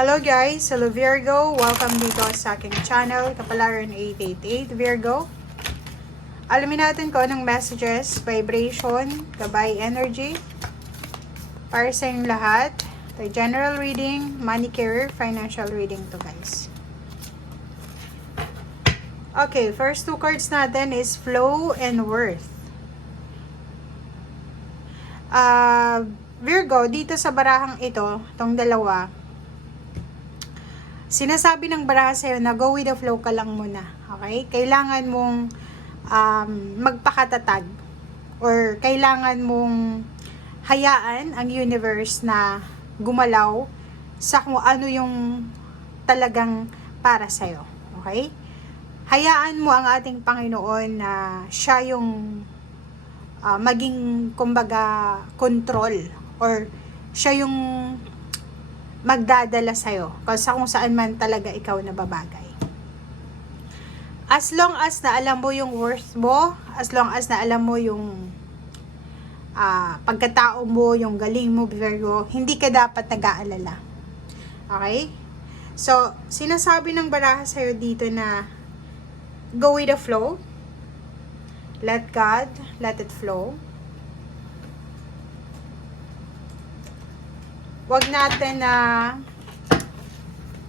Hello guys, hello Virgo, welcome dito sa aking channel, Kapalaran 888 Virgo. Alamin natin kung anong messages, vibration, gabay energy para sa inyong lahat. The general reading, money career, financial reading to guys. Okay, first two cards natin is flow and worth. Virgo, dito sa barahang ito, itong dalawa, sinasabi ng baraha sa'yo na go with the flow ka lang muna. Okay? Kailangan mong magpakatatag or kailangan mong hayaan ang universe na gumalaw sa kung ano yung talagang para sa'yo. Okay? Hayaan mo ang ating Panginoon na siya yung maging kumbaga control or siya yung magdadala sa'yo sa kung saan man talaga ikaw nababagay. As long as na alam mo yung worth mo, as long as na alam mo yung pagkatao mo, yung galing mo, Virgo, hindi ka dapat nag-aalala. Okay? So, sinasabi ng baraha sa'yo dito na go with the flow. Let God, let it flow. Huwag natin na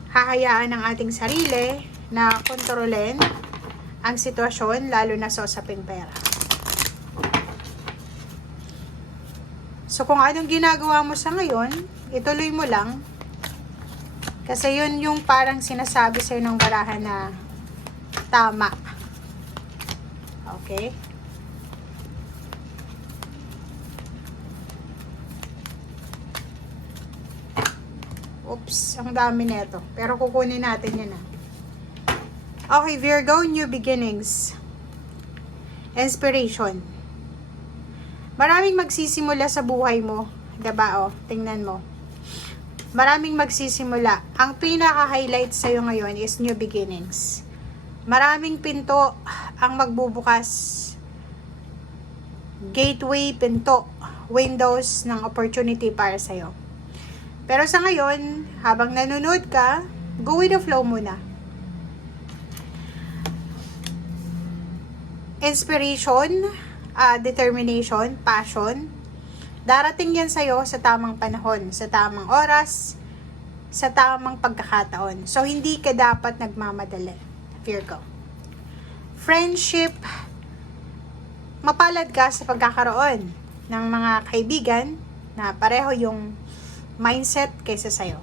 hahayaan ang ating sarili na kontrolin ang sitwasyon, lalo na sa usaping pera. So, kung anong ginagawa mo sa ngayon, ituloy mo lang. Kasi yun yung parang sinasabi sa'yo ng baraha na tama. Okay? Oops, ang dami nito. Pero kukunin natin yan . Okay, Virgo, new beginnings. Inspiration. Maraming magsisimula sa buhay mo. Diba, tingnan mo. Maraming magsisimula. Ang pinaka-highlight sa'yo ngayon is new beginnings. Maraming pinto ang magbubukas. Gateway, pinto, windows ng opportunity para sa'yo. Pero sa ngayon, habang nanonood ka, go with the flow muna. Inspiration, determination, passion, darating yan sa'yo sa tamang panahon, sa tamang oras, sa tamang pagkakataon. So, hindi ka dapat nagmamadali, Virgo. Friendship, mapalad ka sa pagkakaroon ng mga kaibigan na pareho yung mindset kaysa sa'yo.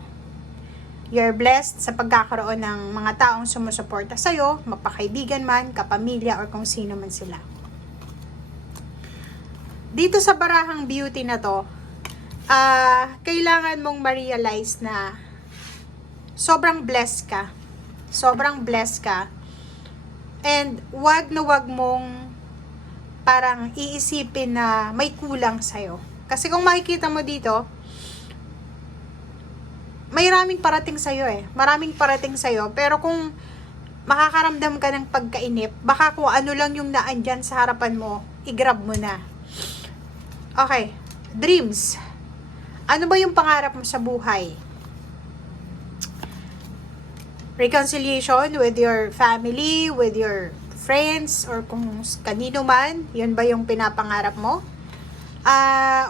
You're blessed sa pagkakaroon ng mga taong sumusuporta sa'yo, mapakaibigan man, kapamilya, or kung sino man sila. Dito sa barahang beauty na to, kailangan mong ma-realize na sobrang blessed ka. Sobrang blessed ka. And wag na wag mong parang iisipin na may kulang sa'yo. Kasi kung makikita mo dito, may maraming parating sa'yo Maraming parating sa'yo. Pero kung makakaramdam ka ng pagkainip, baka kung ano lang yung naandyan sa harapan mo, i-grab mo na. Okay. Dreams. Ano ba yung pangarap mo sa buhay? Reconciliation with your family, with your friends, or kung kanino man, yun ba yung pinapangarap mo?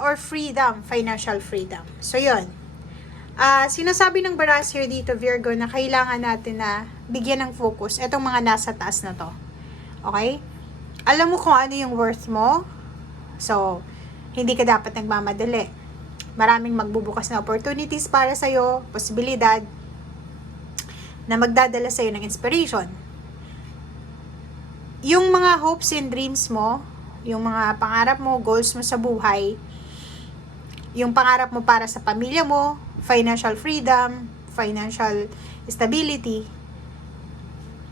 Or freedom, financial freedom. So, yun. Sinasabi ng baraha here dito, Virgo, na kailangan natin na bigyan ng focus itong mga nasa taas na to. Okay? Alam mo kung ano yung worth mo. So, hindi ka dapat nagmamadali. Maraming magbubukas na opportunities para sa'yo, posibilidad na magdadala sa'yo ng inspiration. Yung mga hopes and dreams mo, yung mga pangarap mo, goals mo sa buhay, yung pangarap mo para sa pamilya mo, financial freedom, financial stability,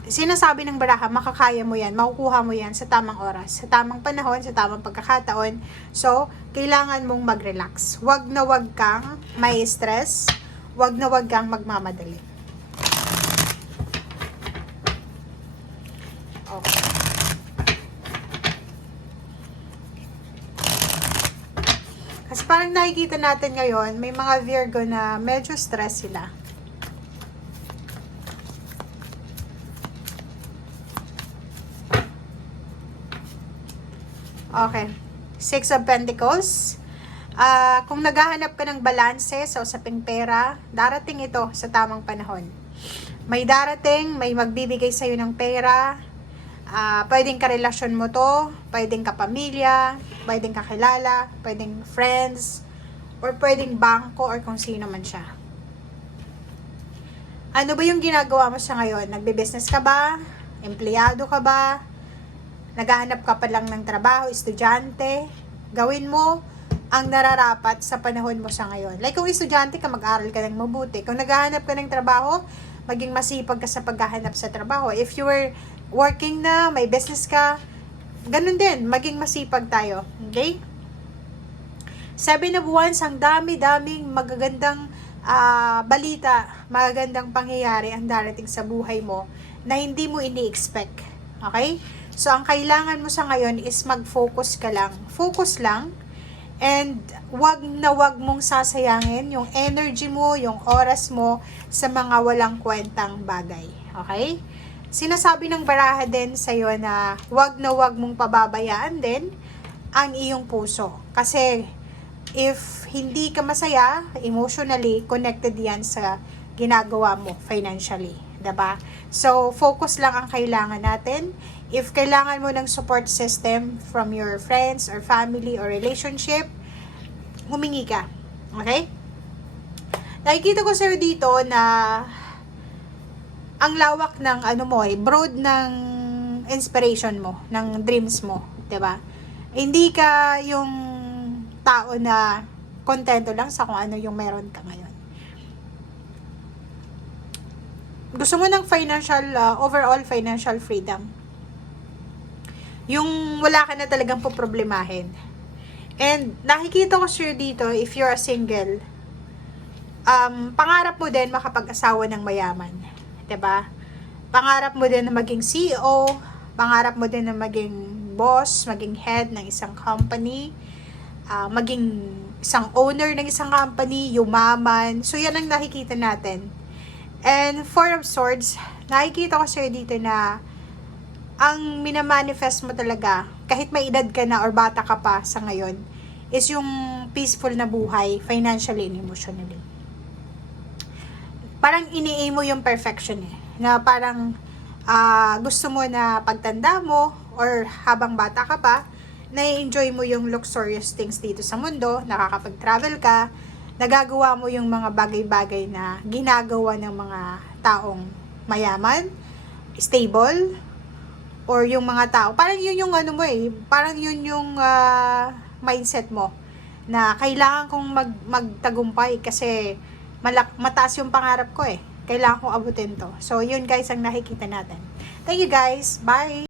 sinasabi ng baraha, makakaya mo yan, makukuha mo yan sa tamang oras, sa tamang panahon, sa tamang pagkakataon. So, kailangan mong mag-relax. Wag na wag kang may stress, wag na wag kang magmamadali. Okay. Kasi parang nakikita natin ngayon, may mga Virgo na medyo stress sila. Okay. Six of Pentacles. Kung naghahanap ka ng balanse sa usaping pera, darating ito sa tamang panahon. May darating, may magbibigay sa'yo ng pera. Pwedeng karelasyon mo to, pwedeng kapamilya, pwedeng kakilala, pwedeng friends, or pwedeng bangko, or kung sino man siya. Ano ba yung ginagawa mo sa ngayon? Nagbe-business ka ba? Empleyado ka ba? Naghahanap ka pa lang ng trabaho, estudyante, gawin mo ang nararapat sa panahon mo sa ngayon. Like kung estudyante ka, mag-aral ka ng mabuti. Kung naghahanap ka ng trabaho, maging masipag ka sa paghahanap sa trabaho. If you were working na, may business ka, ganun din, maging masipag tayo. Okay? 7 of Wands, ang dami-daming magagandang balita, magagandang pangyayari ang darating sa buhay mo na hindi mo ini-expect. Okay? So, ang kailangan mo sa ngayon is mag-focus ka lang. Focus lang. And, wag na wag mong sasayangin yung energy mo, yung oras mo sa mga walang kwentang bagay. Okay? Sinasabi ng baraha din sa'yo na wag mong pababayaan din ang iyong puso. Kasi, if hindi ka masaya, emotionally, connected yan sa ginagawa mo financially. Diba? So, focus lang ang kailangan natin. If kailangan mo ng support system from your friends or family or relationship, humingi ka. Okay? Nakikita ko sa'yo dito na ang lawak ng broad ng inspiration mo, ng dreams mo, 'di ba? Hindi ka yung tao na kontento lang sa kung ano yung meron ka ngayon. Gusto mo ng overall financial freedom. Yung wala ka na talagang poproblemahin. And nakikita ko sure dito, if you're a single, pangarap mo din makapag-asawa ng mayaman. 'Di ba? Pangarap mo din na maging CEO, pangarap mo din na maging boss, maging head ng isang company, maging isang owner ng isang company, yumaman. So, yan ang nakikita natin. And Four of Swords, nakikita ko sa'yo dito na ang minamanifest mo talaga, kahit may edad ka na or bata ka pa sa ngayon, is yung peaceful na buhay, financially and emotionally. Parang ini-aim mo yung perfection na parang gusto mo na pagtanda mo or habang bata ka pa, na-enjoy mo yung luxurious things dito sa mundo, nakakapag-travel ka, nagagawa mo yung mga bagay-bagay na ginagawa ng mga taong mayaman, stable, or yung mga tao, parang yun yung parang yun yung mindset mo, na kailangan kong magtagumpay kasi mataas yung pangarap ko kailangan kong abutin to. So, yun guys ang nakikita natin. Thank you guys, bye!